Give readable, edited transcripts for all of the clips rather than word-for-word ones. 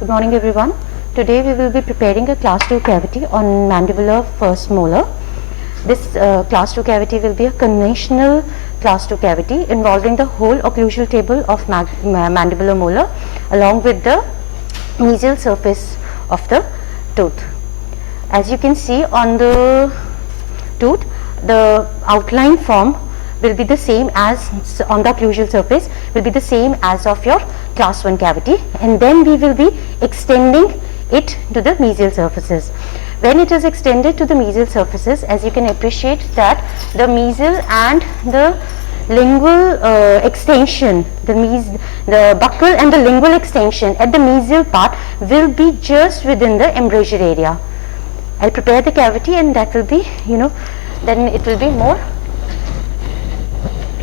Good morning everyone. Today we will be preparing a class 2 cavity on mandibular first molar. This class 2 cavity will be a conventional class 2 cavity involving the whole occlusal table of mandibular molar along with the mesial surface of the tooth. As you can see on the tooth, the outline form will be the same as on the occlusal surface, will be the same as of your class 1 cavity, and then we will be extending it to the mesial surfaces. When it is extended to the mesial surfaces, as you can appreciate that the mesial and the lingual extension, the buccal and the lingual extension at the mesial part will be just within the embrasure area. I'll prepare the cavity and that will be, then it will be more,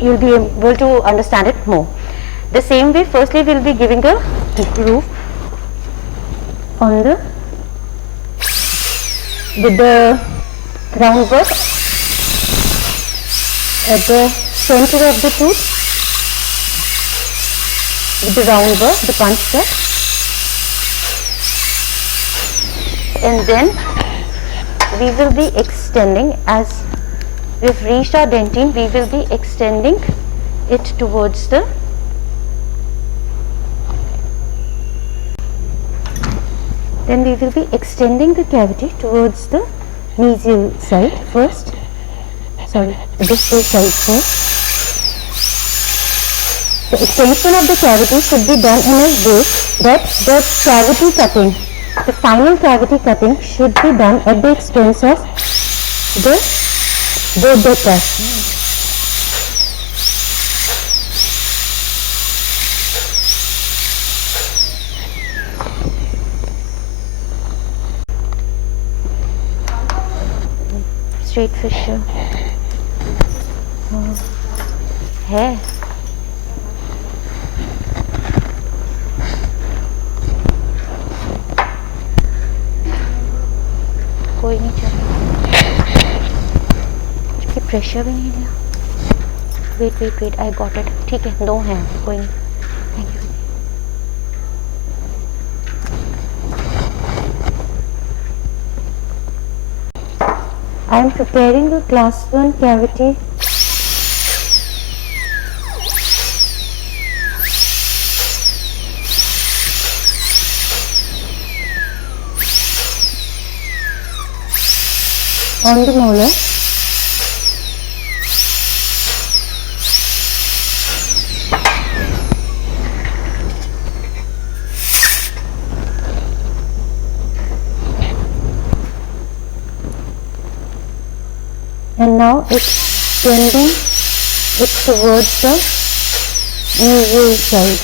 you'll be able to understand it more. The same way, firstly we'll be giving a groove on with the round work at the center of the tooth with the round work, the punch set, and then we will be extending. As we've reached our dentine, we will be extending it towards the then we will be extending the cavity towards the mesial side first, distal side first. The extension of the cavity should be done in a way that the cavity cutting, the final cavity cutting should be done at the expense of the duodenum. Straight fissure है कोई नहीं चल कि pressure भी नहीं लिया. Wait I got it. ठीक है, 2 हैं, कोई नहीं. Thank you. I am preparing a class 1 cavity on the molar. And now extending it towards the mesial side.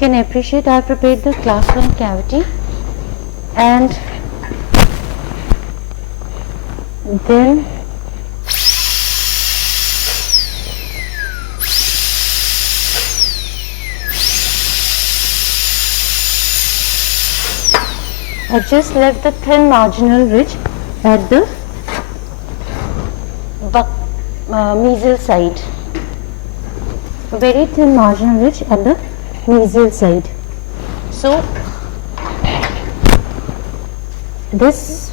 Can appreciate, I have prepared the class 1 cavity, and then I just left the thin marginal ridge at the mesial side, a very thin marginal ridge at the mesial side. So this,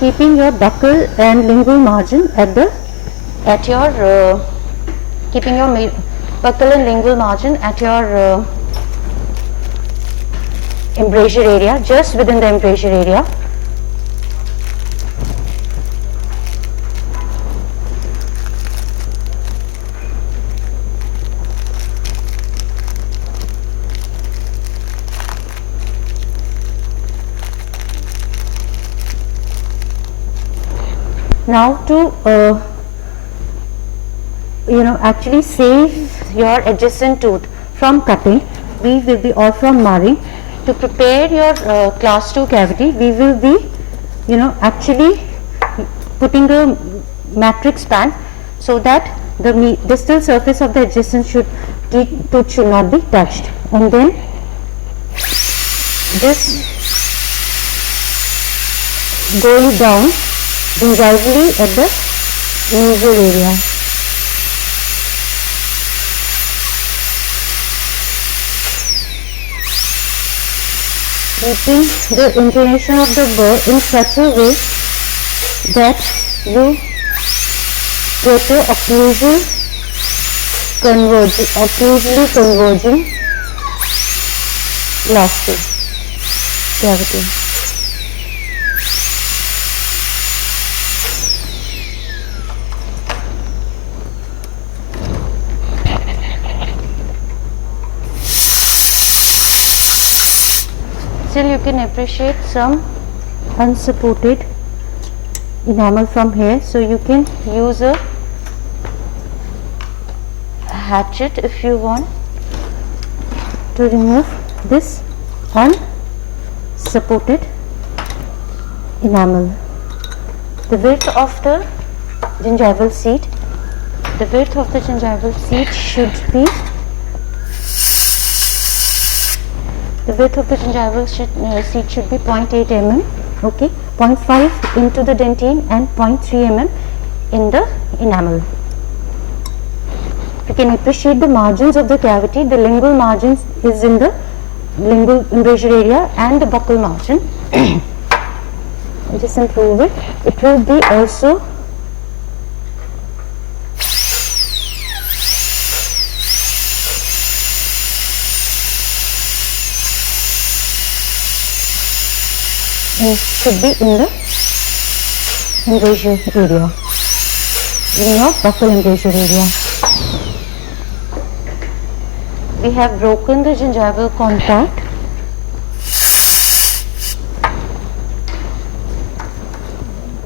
keeping your buccal and lingual margin keeping your buccal and lingual margin at your embrasure area, just within the embrasure area. Now to actually save your adjacent tooth from cutting, we will be, or from marring, to prepare your class 2 cavity, we will be actually putting a matrix band so that the distal surface of the adjacent tooth should not be touched, and then this going down gingivally at the nasal area. Keeping the inclination of the burr in such a way that you get a occlusally converging class 2 cavity. Still you can appreciate some unsupported enamel from here, so you can use a hatchet if you want to remove this unsupported enamel. The width of the gingival seat should be the width of the gingival seat should be 0.8 mm, okay, 0.5 into the dentine and 0.3 mm in the enamel. You can appreciate the margins of the cavity. The lingual margins is in the lingual embrasure area and the buccal margin. Just improve it. It will be also should be in the embrasure area, in your buccal embrasure area. We have broken the gingival contact.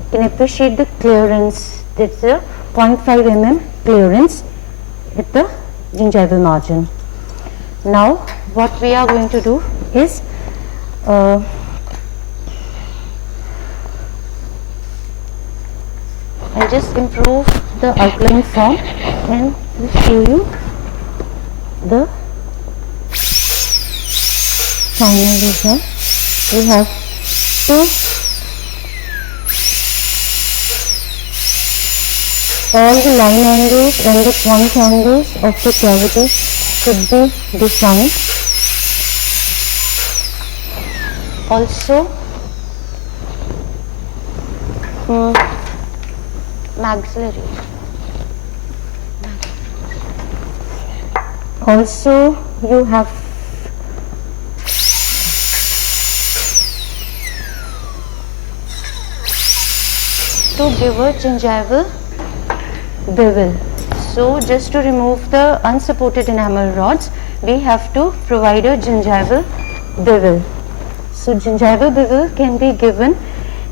You can appreciate the clearance. That's a 0.5 mm clearance at the gingival margin. Now what we are going to do is I'll just improve the outline form and will show you the final result. We have to all the line angles and the point angles of the cavity should be defined. Also maxillary. Also you have to give a gingival bevel. So just to remove the unsupported enamel rods, we have to provide a gingival bevel. So gingival bevel can be given.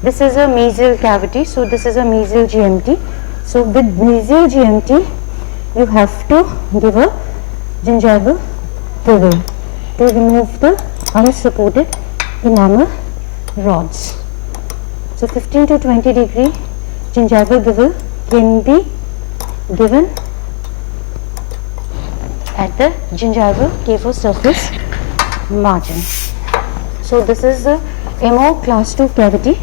This is a mesial cavity, so this is a mesial GMT. So with mesial GMT, you have to give a gingival bevel to remove the unsupported enamel rods. So 15 to 20 degree gingival bevel can be given at the gingival cavo surface margin. So this is the MO class 2 cavity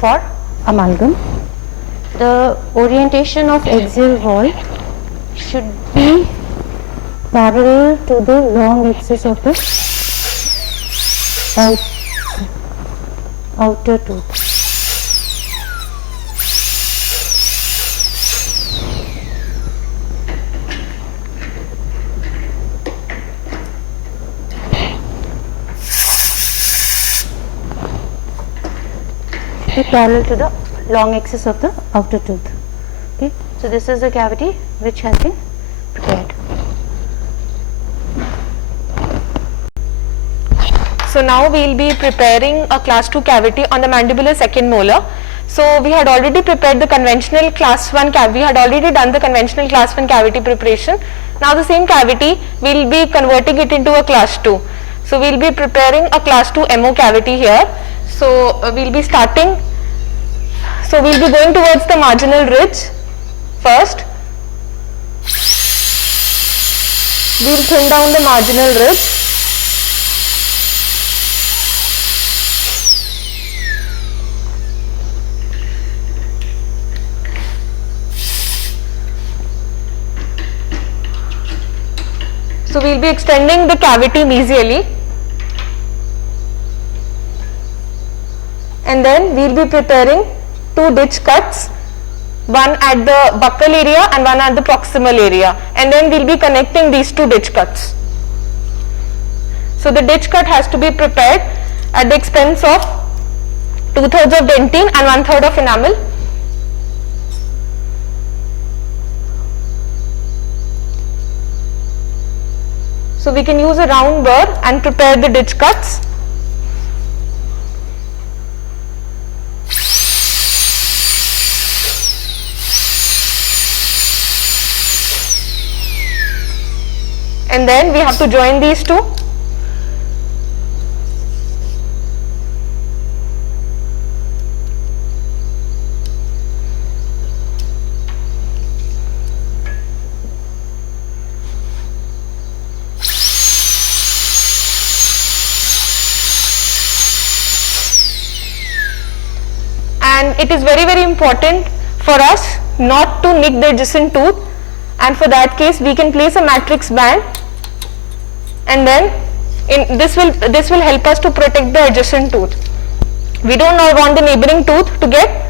for amalgam. The orientation of axial wall should be parallel to the long axis of the outer tooth. Be parallel to the long axis of the outer tooth. Okay, so this is the cavity which has been prepared. So now we will be preparing a class 2 cavity on the mandibular second molar. So we had already prepared the conventional class 1 cavity, we had already done the conventional class 1 cavity preparation. Now the same cavity we will be converting it into a class 2. So we will be preparing a class 2 MO cavity here. So we will be starting, so we will be going towards the marginal ridge first. We will thin down the marginal ridge. So we will be extending the cavity mesially, and then we will be preparing 2 ditch cuts, one at the buccal area and one at the proximal area, and then we will be connecting these 2 ditch cuts. So the ditch cut has to be prepared at the expense of 2/3 of dentine and 1/3 of enamel. So we can use a round burr and prepare the ditch cuts. And then we have to join these two. And it is very important for us not to nick the adjacent tooth, and for that case we can place a matrix band, and then this will help us to protect the adjacent tooth. We don't want the neighboring tooth to get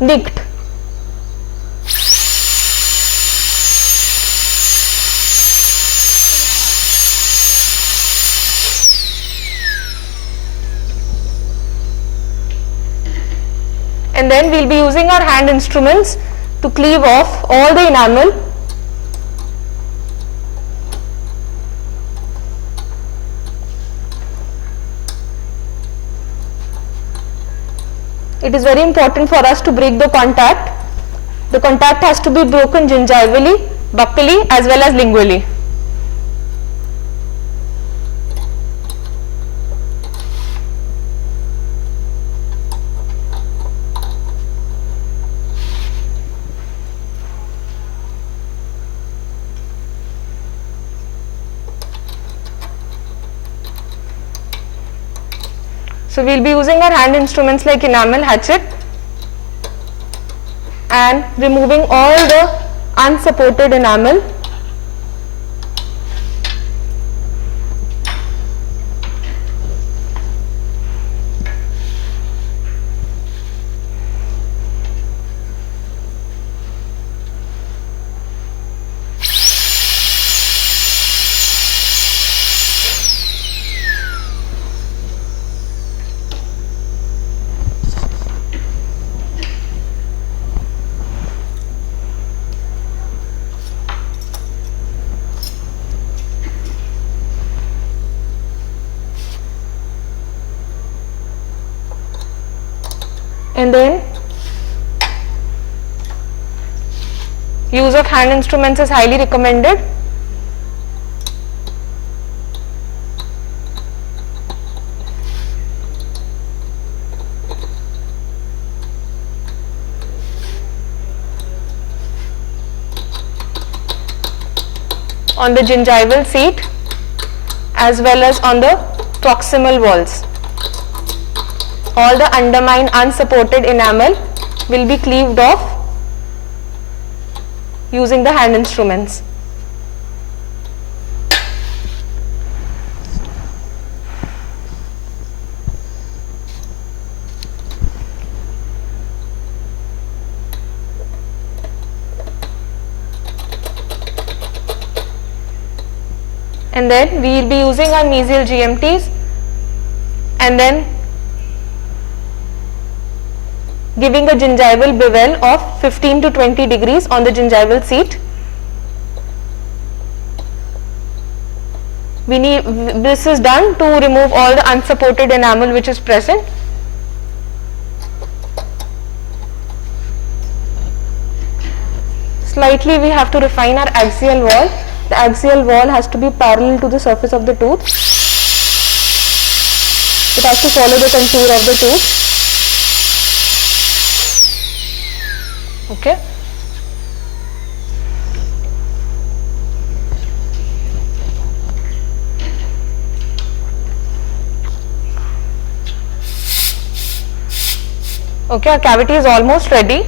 nicked. And then we will be using our hand instruments to cleave off all the enamel. It is very important for us to break the contact. The contact has to be broken gingivally, buccally as well as lingually. So we will be using our hand instruments like enamel hatchet and removing all the unsupported enamel. And then use of hand instruments is highly recommended. On the gingival seat as well as on the proximal walls. All the undermined unsupported enamel will be cleaved off using the hand instruments. And then we will be using our mesial GMTs and then giving a gingival bevel of 15 to 20 degrees on the gingival seat. This is done to remove all the unsupported enamel which is present. Slightly we have to refine our axial wall. The axial wall has to be parallel to the surface of the tooth. It has to follow the contour of the tooth. Okay. Okay, our cavity is almost ready.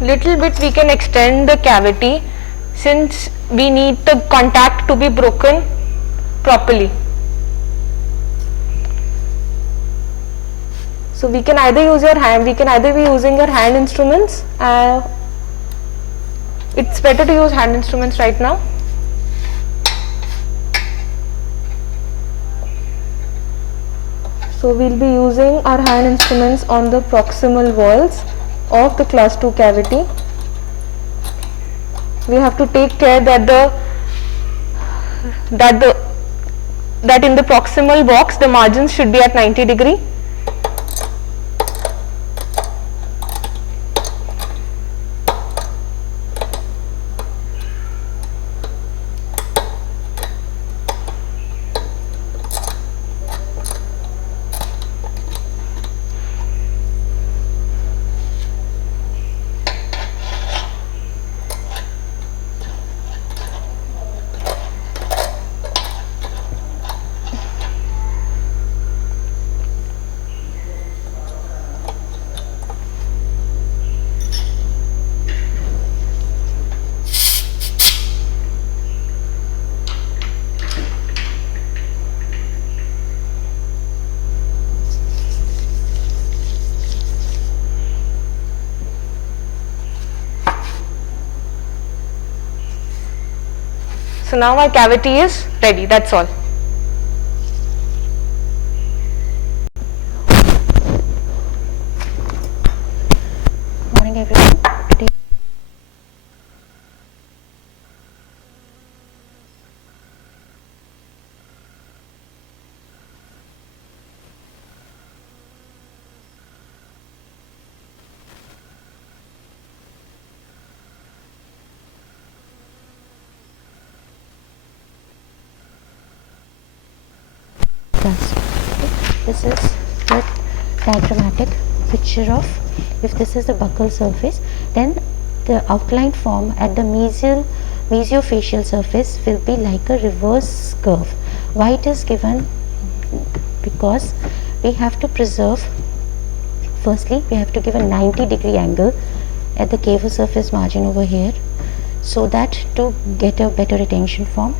Little bit we can extend the cavity since we need the contact to be broken properly. So we can either use your hand, we can either be using your hand instruments. It's better to use hand instruments right now. So we'll be using our hand instruments on the proximal walls of the class 2 cavity. We have to take care that in the proximal box the margins should be at 90 degree. So now our cavity is ready, that's all. Morning everyone. Today this is the diagrammatic picture of if this is the buccal surface, then the outline form at the mesiofacial surface will be like a reverse curve. Why it is given? Because we have to preserve, firstly we have to give a 90-degree angle at the cavo surface margin over here, so that to get a better retention form.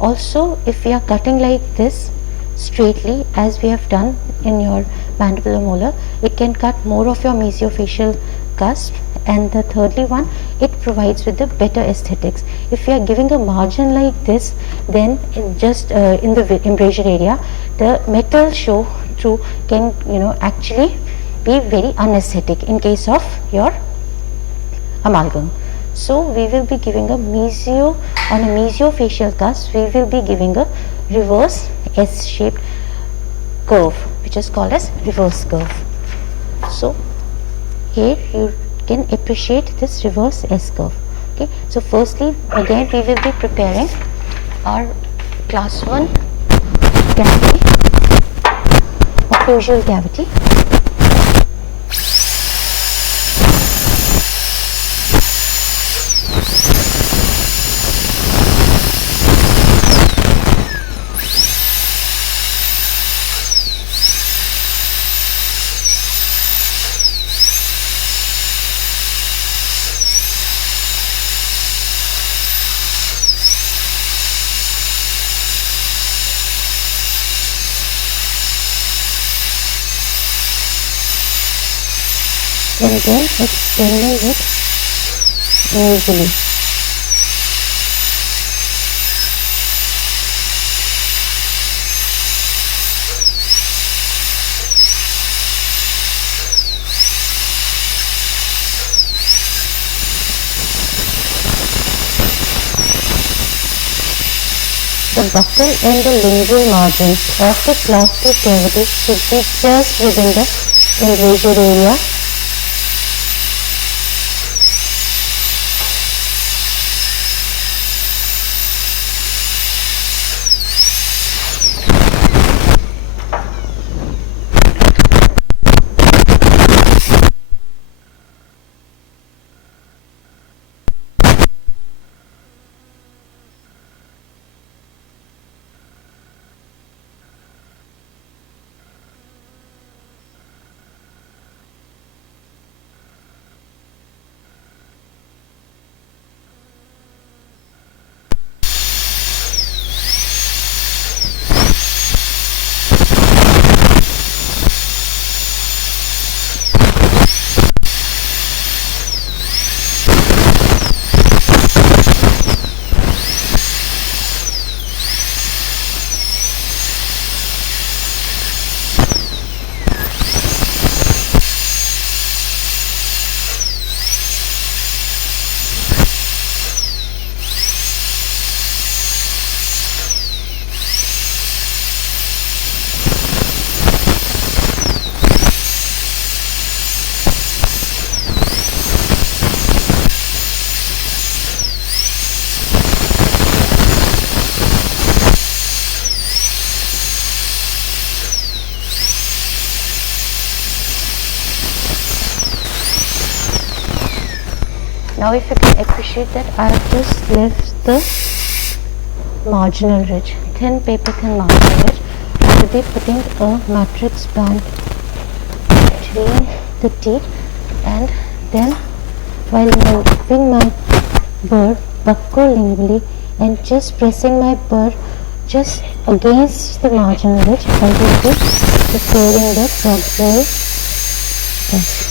Also, if we are cutting like this straightly as we have done in your mandibular molar, it can cut more of your mesiofacial cusp. And the thirdly one, it provides with the better aesthetics. If we are giving a margin like this, then just in the embrasure area, the metal show through can actually be very unaesthetic in case of your amalgam. So we will be giving on a mesiofacial cusp, we will be giving a reverse S-shaped curve, which is called as reverse curve. So here you can appreciate this reverse S curve. Okay, so firstly again we will be preparing our class 1 cavity, occlusal cavity. and then extending it nasally. The buccal and the lingual margins of the class 2 cavity should be just within the embrasure area. Now if you can appreciate that I have just left the marginal ridge, thin paper thin marginal ridge. I will be putting a matrix band between the teeth, and then while moving my burr buccolingually and just pressing my burr just against the marginal ridge, I will be preparing the proximal test.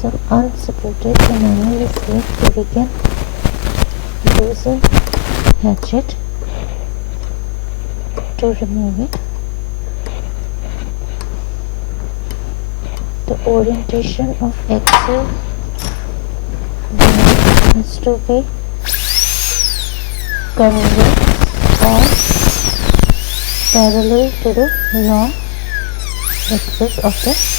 Some unsupported enamel is left, so we can use a hatchet to remove it. The orientation of axle has to be convex or parallel to the long axis of the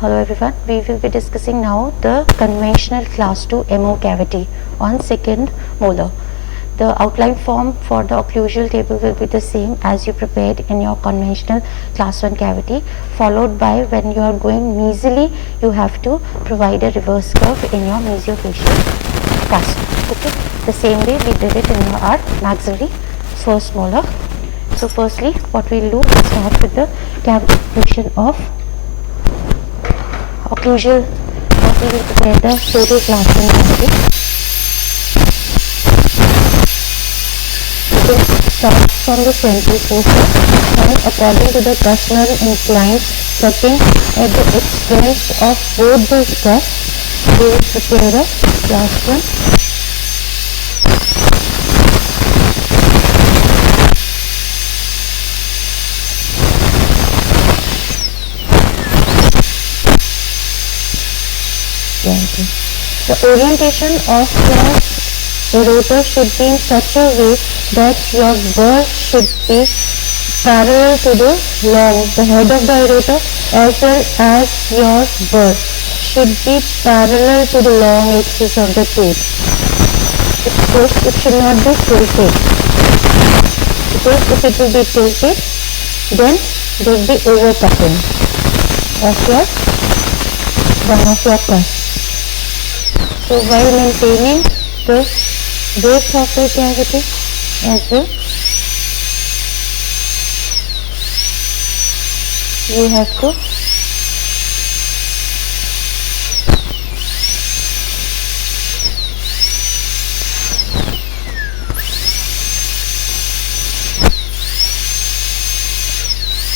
Hello everyone, we will be discussing now the conventional class 2 MO cavity on second molar. The outline form for the occlusal table will be the same as you prepared in your conventional class 1 cavity, followed by when you are going mesially, you have to provide a reverse curve in your mesiofacial cast. Okay, the same way we did it in our maxillary first molar. So firstly, what we will do is start with the cavity preparation of occlusal. What we will prepare the total class 1 cavity. We will start from the central portion and according to the customary inclined cutting at the extremes of both the cusps, we will prepare a class 1. The orientation of the rotor should be in such a way that your burr should be parallel to the long. The head of the rotor as well as your burr should be parallel to the long axis of the tooth. It should not be tilted, because if it will be tilted, then there will be overcutting of one of your cusps. So while maintaining the width of the cavity as well, you have to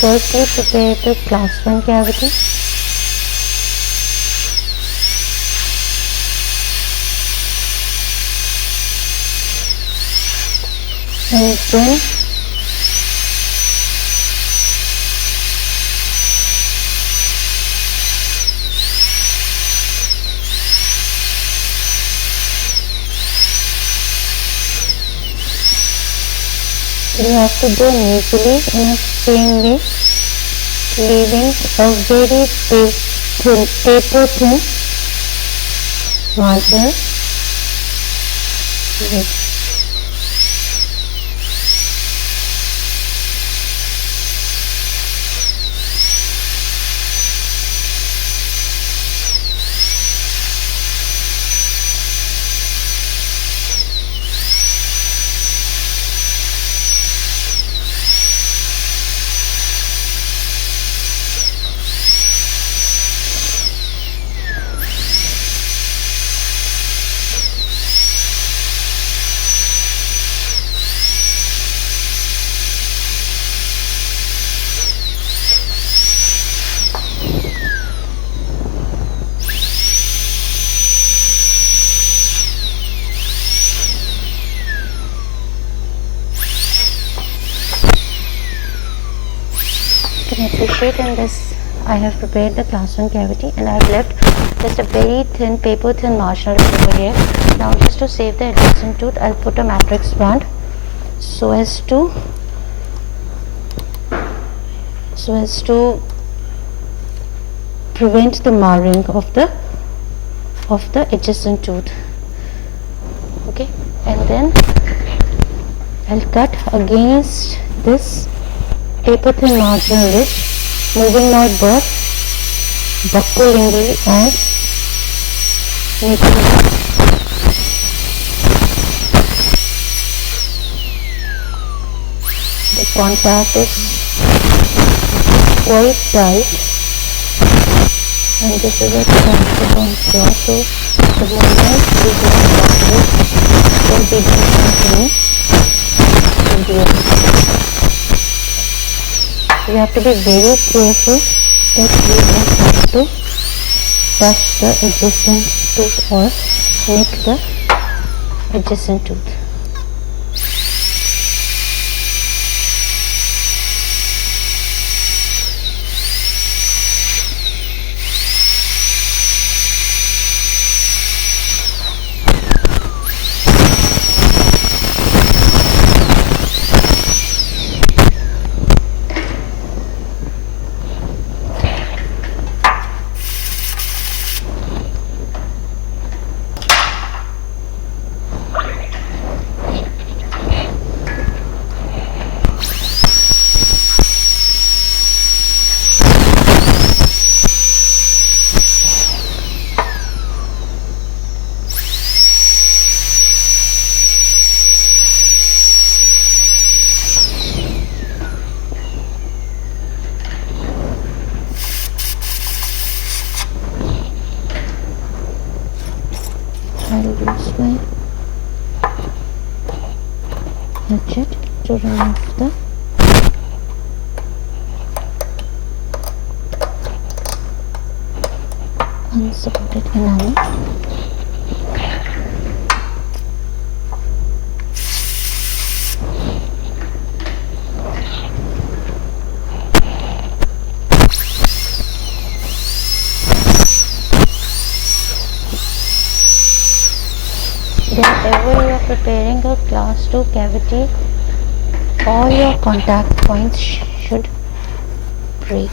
firstly prepare the class 1 cavity. And then you have to go easily in the same way, leaving a very thin, taper thin marginal width. Can appreciate in this, I have prepared the class 1 cavity and I have left just a very thin, paper thin marginal over here. Now just to save the adjacent tooth, I'll put a matrix band so as to prevent the marring of the adjacent tooth. Okay, and then I'll cut against this paper thin marginal ridge, moving my burr buccolingually and making the contact is quite tight, and this is a transparent jaw, so the movement is not possible for the you have to be very careful that you don't have to touch the adjacent tooth or nick the adjacent tooth. I'll use my hatchet to remove the unsupported enamel. Whenever you are preparing a class 2 cavity, all your contact points should break.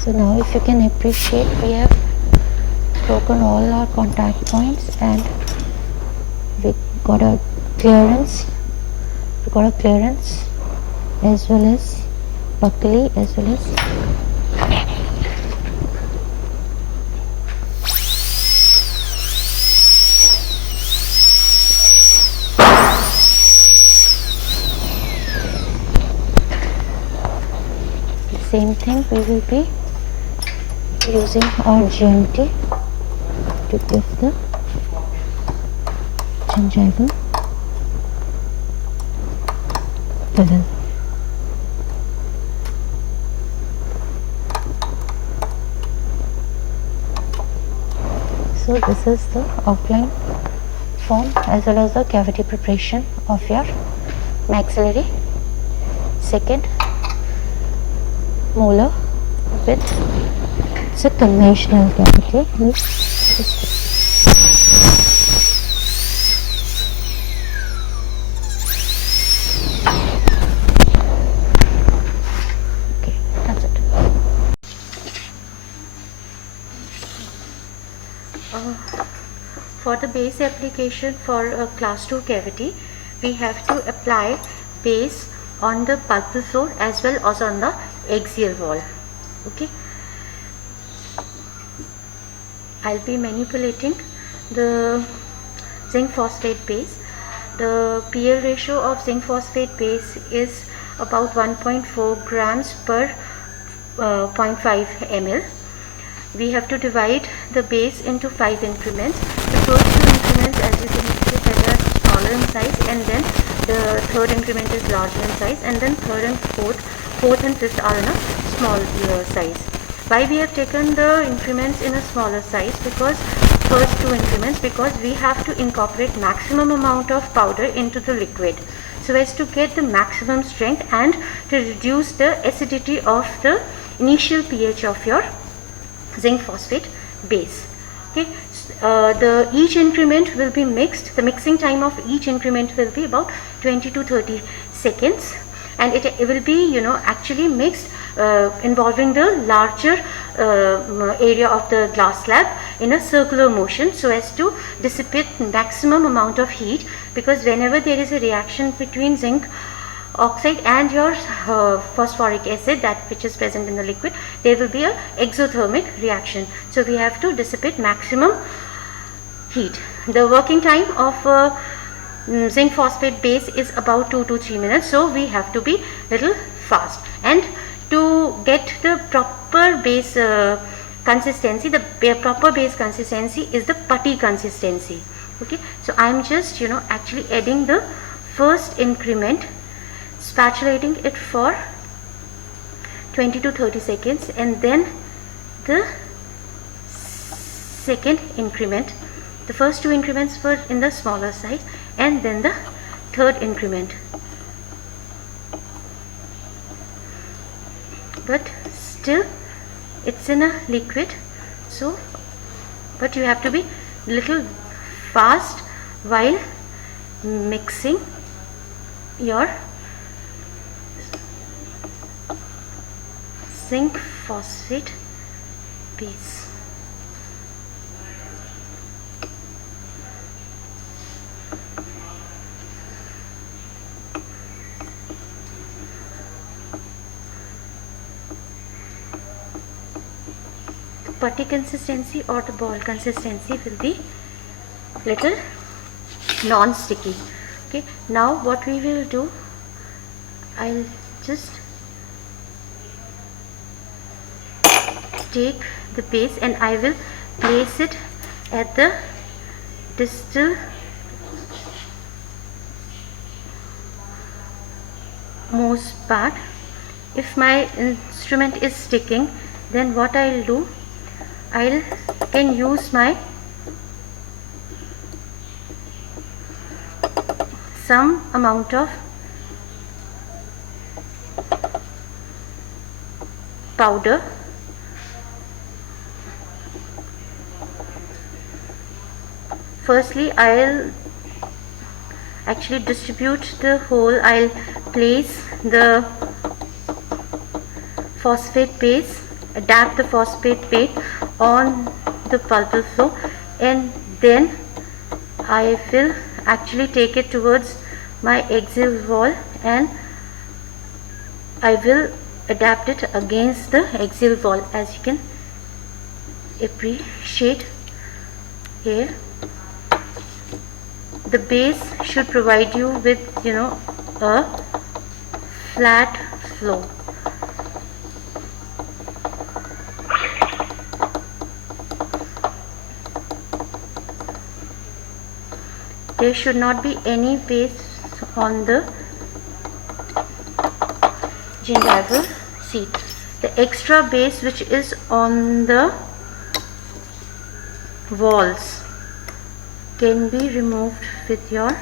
So now if you can appreciate, we have broken all our contact points and we got a clearance. As well as buckly as well as same thing. We will be using our GMT to give the gingival bevel. So this is the outline form as well as the cavity preparation of your maxillary second molar with it's a conventional cavity. Okay, that's it. For the base application for a class 2 cavity, we have to apply base on the pulpal floor as well as on the axial wall. Okay, I'll be manipulating the zinc phosphate base. The PL ratio of zinc phosphate base is about 1.4 grams per 0.5 ml. We have to divide the base into 5 increments. The first 2 increments, as you can see, they are smaller in size, and then the third increment is larger in size, and then third and fourth and fifth are in a small size. Why we have taken the increments in a smaller size? Because first 2 increments, because we have to incorporate maximum amount of powder into the liquid, so as to get the maximum strength and to reduce the acidity of the initial pH of your zinc phosphate base. Okay, each increment will be mixed. The mixing time of each increment will be about 20 to 30 seconds, and it will be actually mixed involving the larger area of the glass slab in a circular motion, so as to dissipate maximum amount of heat, because whenever there is a reaction between zinc oxide and your phosphoric acid, that which is present in the liquid, there will be a exothermic reaction. So we have to dissipate maximum heat. The working time of zinc phosphate base is about 2 to 3 minutes, so we have to be little fast. And to get the proper base consistency, the proper base consistency is the putty consistency. Okay, so I am just actually adding the first increment, spatulating it for 20 to 30 seconds, and then the second increment. The first 2 increments were in the smaller size, and then the third increment. But still it's in a liquid, so but you have to be little fast while mixing your zinc phosphate base. The putty consistency or the ball consistency will be little non-sticky. Okay, now what we will do, I'll just take the base and I will place it at the distal most part. If my instrument is sticking, then what I'll do, I can use my some amount of powder firstly. I'll actually distribute the whole. I'll place the phosphate base, adapt the phosphate base on the pulpal flow, and then I will actually take it towards my axial wall and I will adapt it against the axial wall, as you can appreciate here. The base should provide you with a flat flow. There should not be any base on the gingival seat. The extra base which is on the walls can be removed with your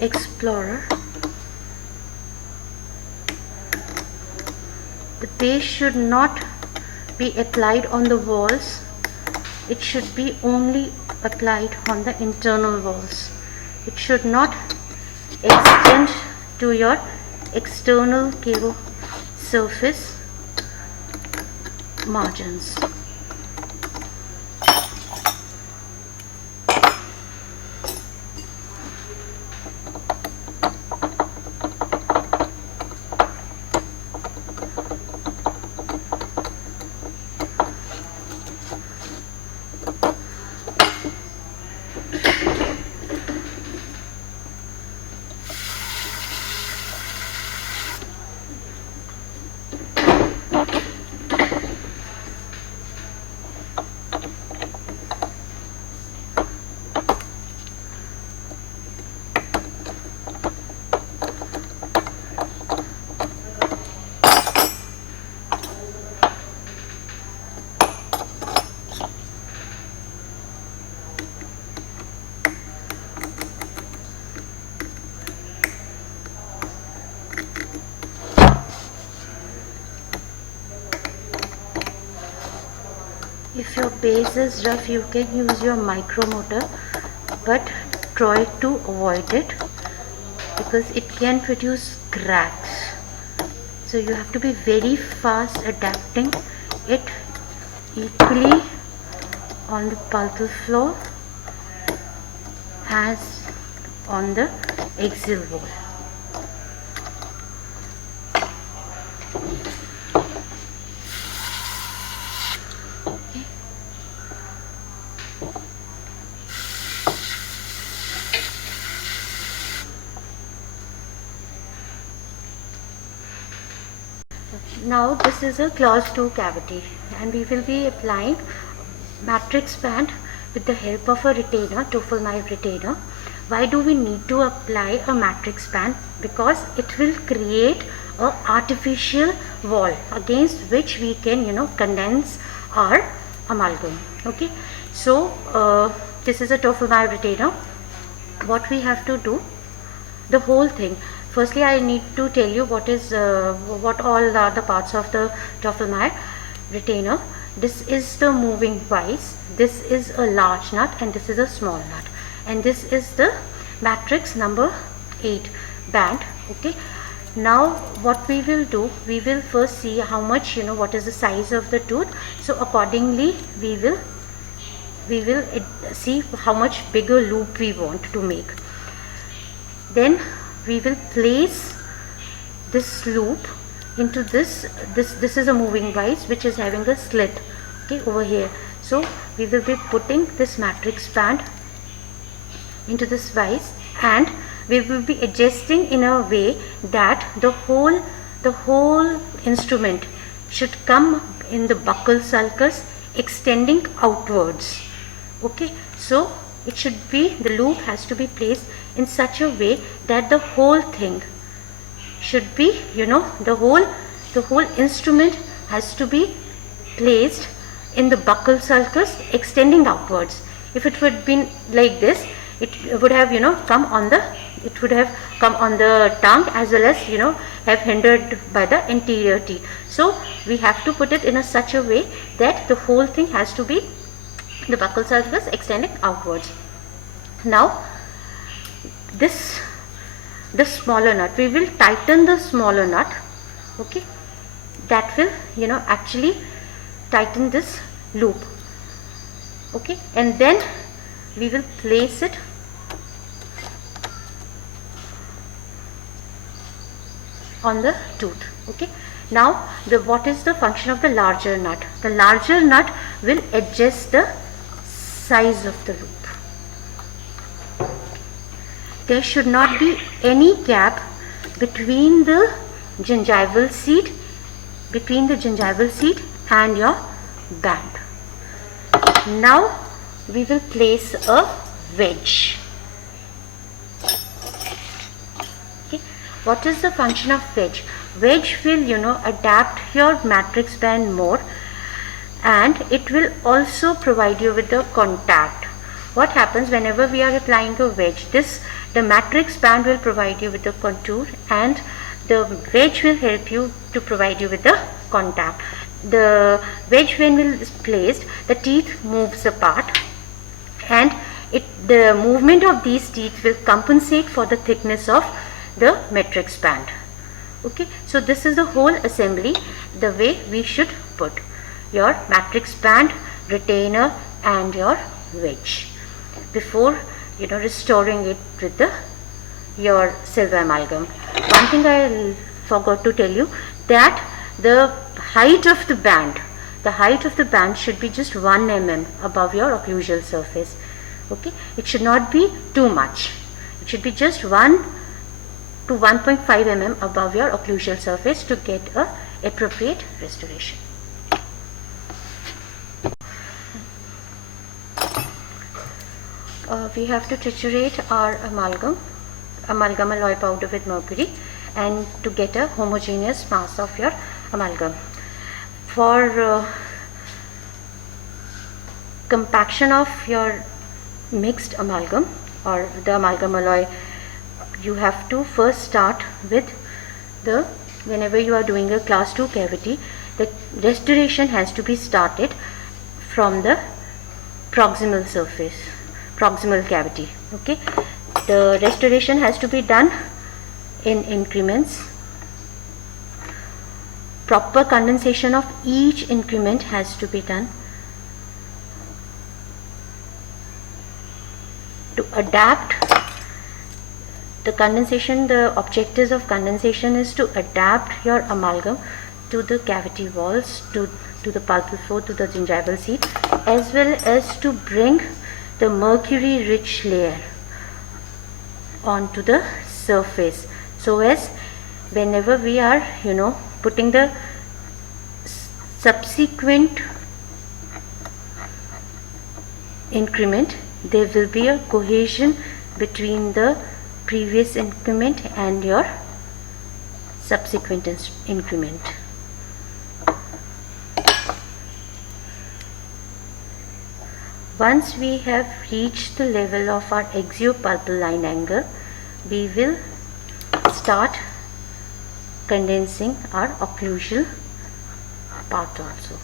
explorer. The base should not be applied on the walls, it should be only applied on the internal walls. It should not extend to your external cable surface margins. If your base is rough, you can use your micromotor, but try to avoid it because it can produce cracks. So you have to be very fast adapting it equally on the pulpal floor as on the axial wall. Now this is a class 2 cavity and we will be applying matrix band with the help of a retainer, Toffelmeier retainer. Why do we need to apply a matrix band? Because it will create a artificial wall against which we can condense our amalgam. Okay, so this is a Toffelmeier retainer. What we have to do, the whole thing. Firstly, I need to tell you what all are the parts of the Toffelmeier retainer. This is the moving vise, this is a large nut and this is a small nut, and this is the matrix number 8 band. Okay, now what we will do, we will first see how much what is the size of the tooth. So accordingly we will see how much bigger loop we want to make. Then we will place this loop into this is a moving vise which is having a slit, okay, over here. So we will be putting this matrix band into this vise, and we will be adjusting in a way that the whole instrument should come in the buccal sulcus, extending outwards. Okay, so it should be, the loop has to be placed in such a way that the whole thing should be, the whole instrument has to be placed in the buccal sulcus, extending outwards. If it would been like this, it would have come on the tongue, as well as have hindered by the anterior teeth. So we have to put it in such a way that the whole thing has to be the buccal sulcus extending outwards. Now the smaller nut, we will tighten the smaller nut. Okay, that will actually tighten this loop. Okay, and then we will place it on the tooth. Okay, now what is the function of the larger nut? The larger nut will adjust the size of the loop. There should not be any gap between the gingival seat and your band. Now we will place a wedge. Okay, what is the function of wedge? Wedge will adapt your matrix band more, and it will also provide you with the contact. What happens whenever we are applying a wedge? The matrix band will provide you with the contour, and the wedge will help you to provide you with the contact. The wedge, when it is placed, the teeth moves apart, and the movement of these teeth will compensate for the thickness of the matrix band. Okay, so this is the whole assembly, the way we should put your matrix band, retainer, and your wedge before restoring it with your silver amalgam. One thing I forgot to tell you, that the height of the band should be just 1 mm above your occlusal surface. Okay, it should not be too much. It should be just 1 to 1.5 mm above your occlusal surface to get a appropriate restoration. We have to triturate our amalgam alloy powder with mercury, and to get a homogeneous mass of your amalgam. For compaction of your mixed amalgam or the amalgam alloy, you have to first start with whenever you are doing a class 2 cavity, the restoration has to be started from the proximal cavity. Okay, the restoration has to be done in increments. Proper condensation of each increment has to be done to adapt the condensation. The objectives of condensation is to adapt your amalgam to the cavity walls, to the pulpal floor, to the gingival seat, as well as to bring the mercury rich layer onto the surface, so as whenever we are putting the subsequent increment, there will be a cohesion between the previous increment and your subsequent increment. Once we have reached the level of our axiopulpal line angle, we will start condensing our occlusal part also.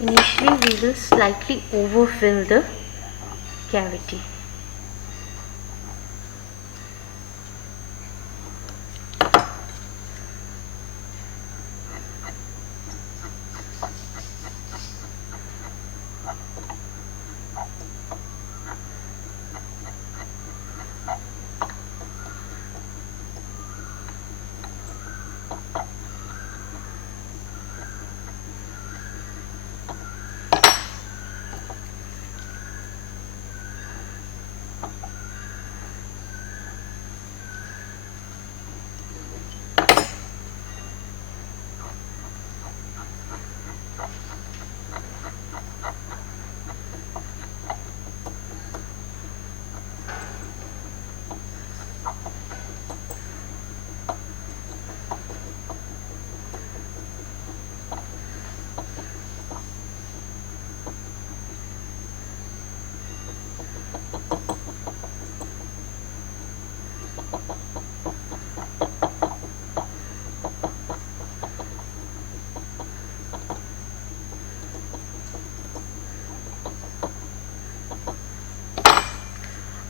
Initially, we will slightly overfill the cavity.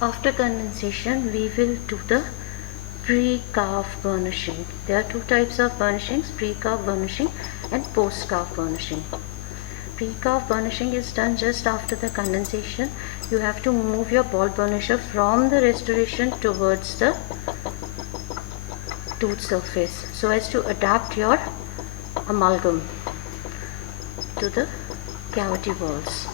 After condensation, we will do the pre-carve burnishing. There are two types of burnishings, pre-carve burnishing and post-carve burnishing. Pre-carve burnishing is done just after the condensation. You have to move your ball burnisher from the restoration towards the tooth surface so as to adapt your amalgam to the cavity walls.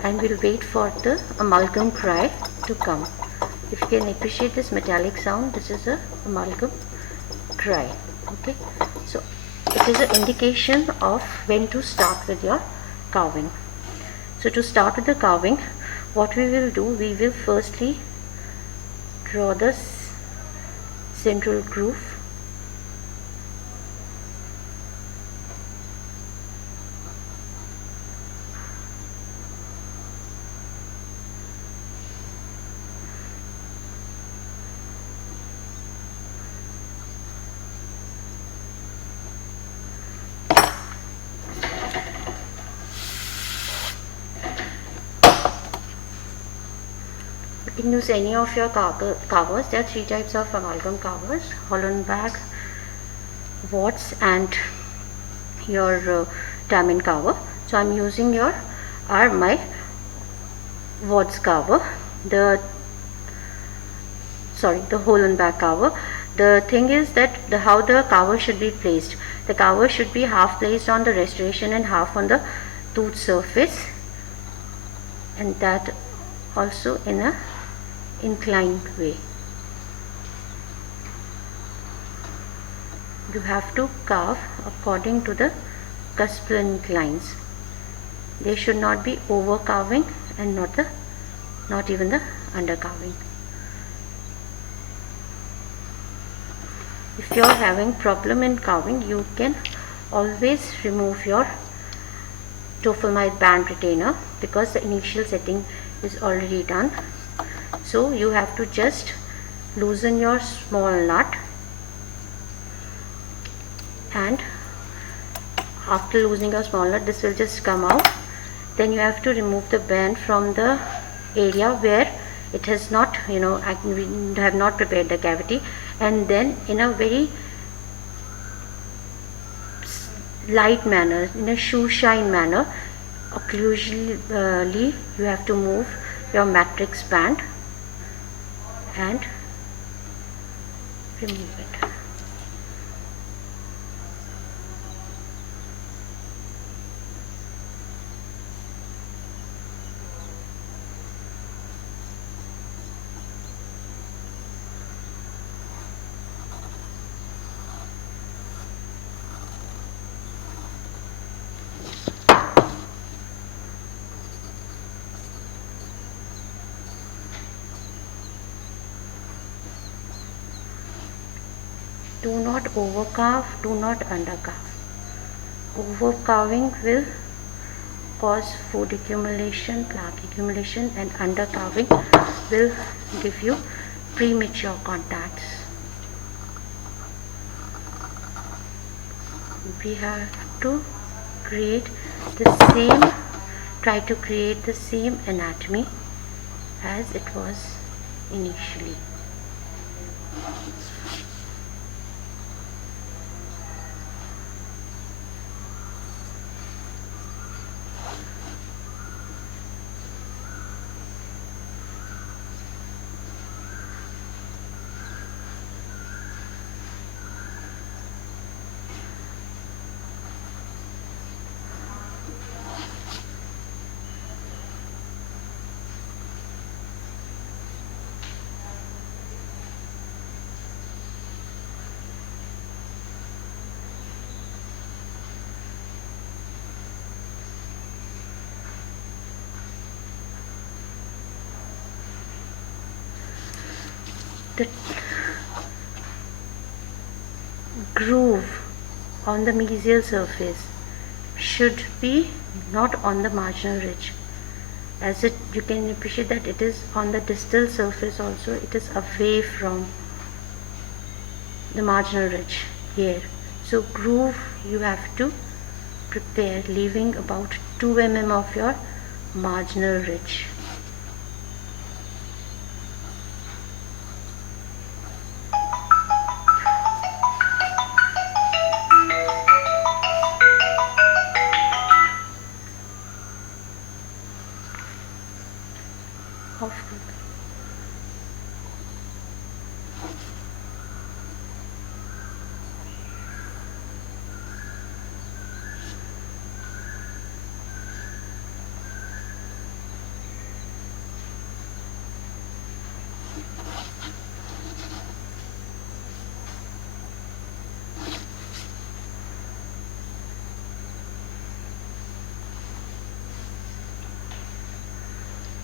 And we'll wait for the amalgam cry to come. If you can appreciate this metallic sound, this is a amalgam cry. Okay, so it is an indication of when to start with your carving. So to start with the carving, what we will do, we will firstly draw the central groove. You can use any of your carvers. There are three types of amalgam carvers: hollow bag, warts, and your diamond carver. So I'm using my warts carver, the hole and back carver. The thing is that how the carver should be placed. The carver should be half placed on the restoration and half on the tooth surface, and that also in a inclined way. You have to carve according to the cuspal inclines. They should not be over carving and not even the under carving. If you are having problem in carving, you can always remove your tofilmite band retainer because the initial setting is already done. So you have to just loosen your small nut, and after loosening a small nut, this will just come out. Then you have to remove the band from the area where it has not, we have not prepared the cavity, and then in a very light manner, in a shoe shine manner, occlusally you have to move your matrix band and remove it. Do not overcarve, do not undercarve. Overcarving will cause food accumulation, plaque accumulation, and undercarving will give you premature contacts. We have to try to create the same anatomy as it was initially. The groove on the mesial surface should be not on the marginal ridge, as you can appreciate that it is on the distal surface also, it is away from the marginal ridge here. So groove you have to prepare leaving about 2 mm of your marginal ridge.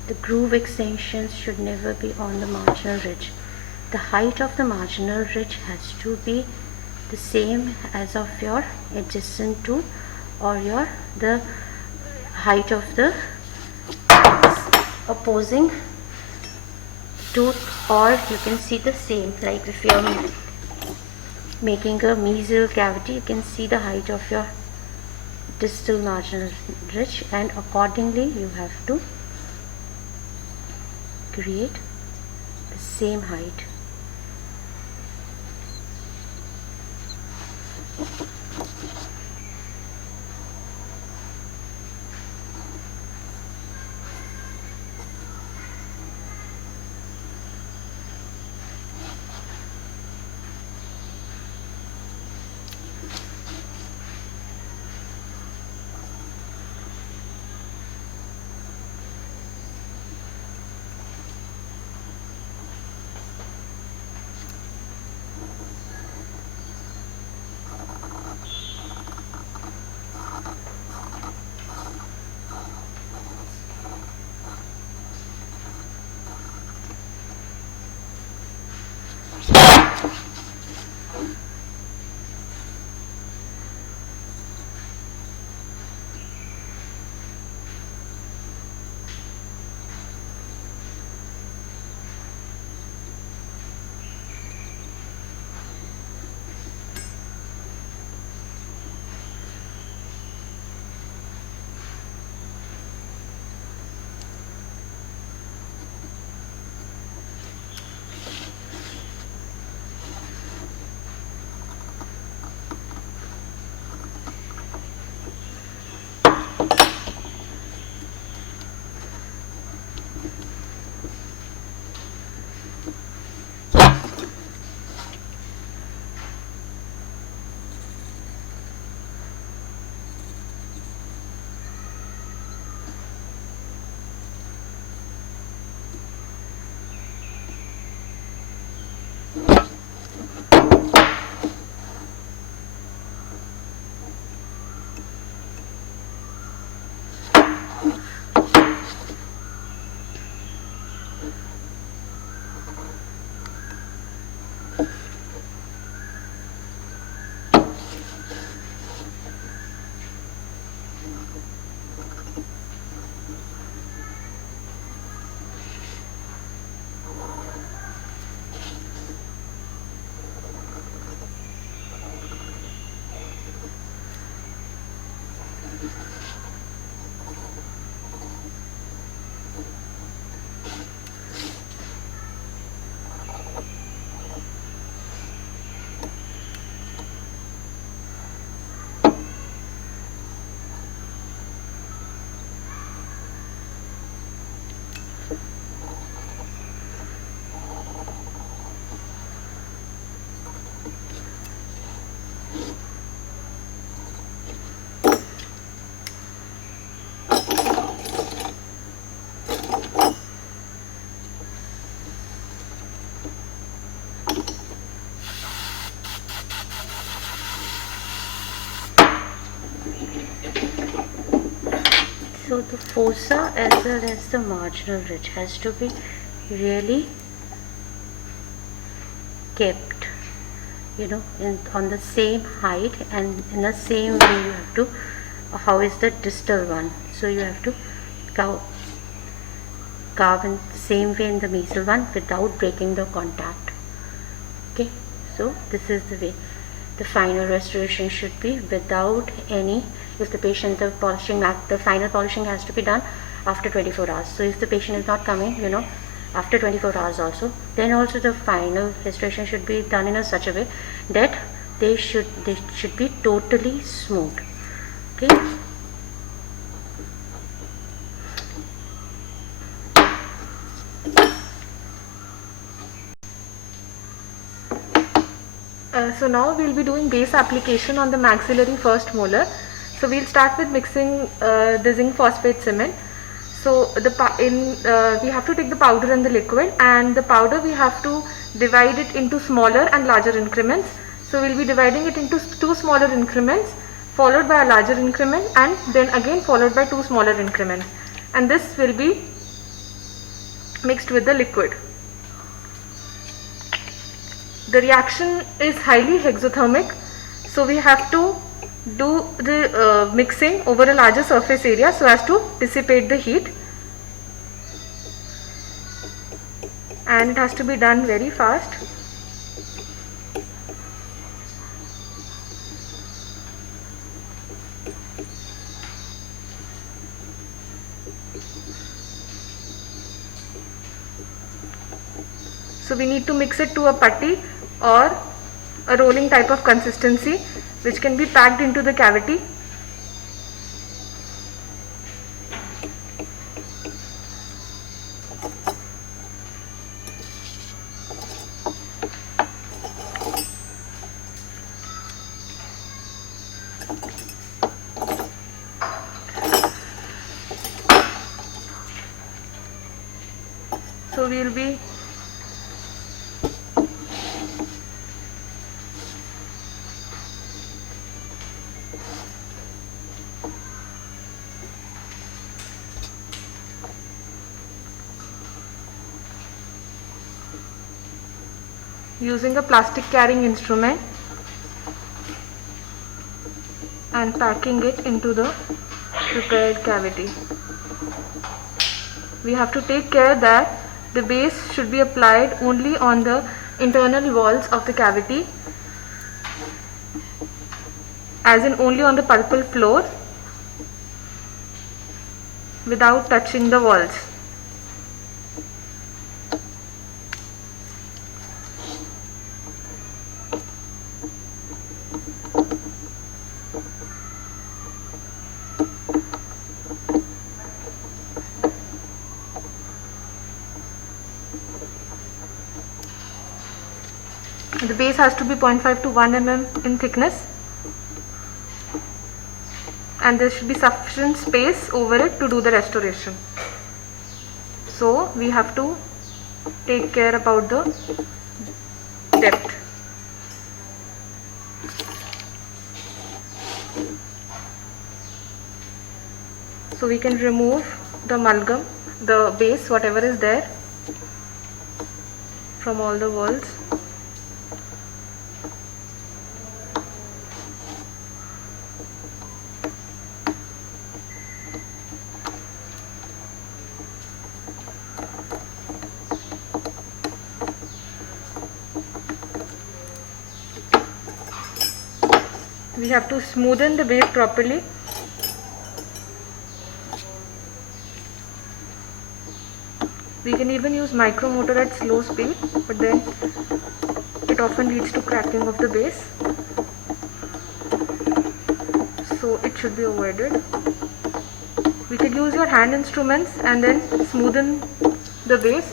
The groove extensions should never be on the marginal ridge. The height of the marginal ridge has to be the same as of your adjacent tooth or the height of the opposing tooth, or you can see the same, like if you are making a mesial cavity, you can see the height of your distal marginal ridge, and accordingly you have to create the same height. So the fossa as well as the marginal ridge has to be really kept, you know, on the same height, and in the same way you have to, how is the distal one, so you have to carve in the same way in the mesial one without breaking the contact. Okay, so this is the way the final restoration should be, without any, if the patient, the final polishing has to be done after 24 hours. So if the patient is not coming, you know, after 24 hours also, then also the final restoration should be done in such a way that they should be totally smooth. Okay. So now we will be doing base application on the maxillary first molar. So we will start with mixing the zinc phosphate cement. So we have to take the powder and the liquid, and the powder we have to divide it into smaller and larger increments. So we will be dividing it into 2 smaller increments, followed by a larger increment, and then again followed by 2 smaller increments, and this will be mixed with the liquid. The reaction is highly exothermic, so we have to do the mixing over a larger surface area so as to dissipate the heat, and it has to be done very fast. So we need to mix it to a putty or a rolling type of consistency, which can be packed into the cavity. So we will be using a plastic carrying instrument and packing it into the prepared cavity. We have to take care that the base should be applied only on the internal walls of the cavity, as in only on the pulpal floor, without touching the walls. The base has to be 0.5 to 1 mm in thickness, and there should be sufficient space over it to do the restoration. So we have to take care about the depth. So we can remove the amalgam, the base, whatever is there, from all the walls. We have to smoothen the base properly. We can even use micro mortar at slow speed, but then it often leads to cracking of the base, so it should be avoided. We can use your hand instruments and then smoothen the base.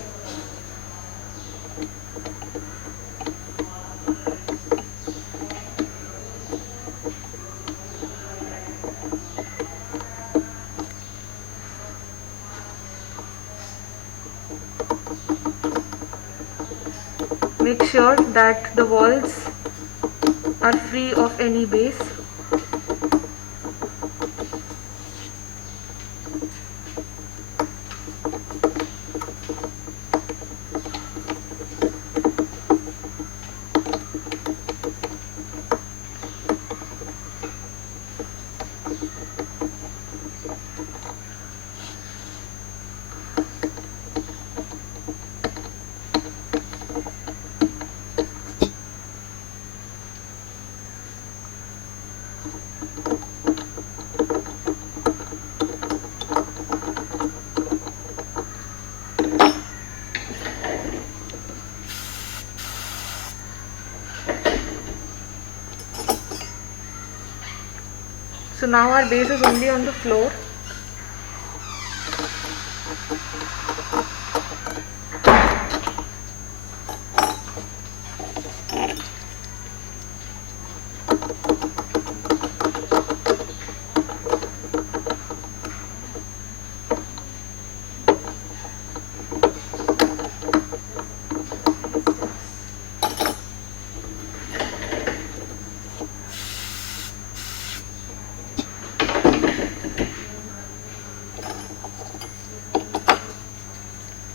Make sure that the walls are free of any base. So now our base is only on the floor.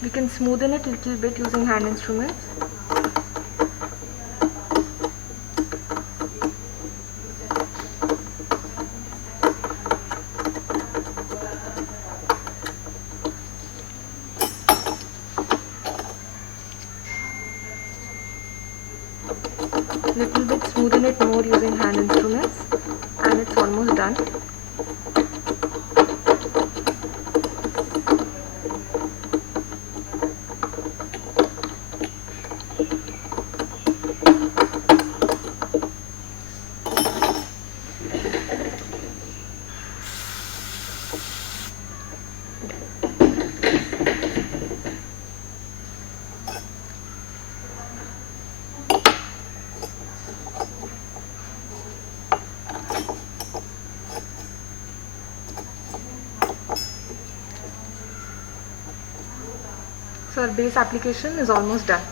We can smoothen it a little bit using hand instruments. Little bit smoothen it more using hand instruments, and it's almost done. So our base application is almost done.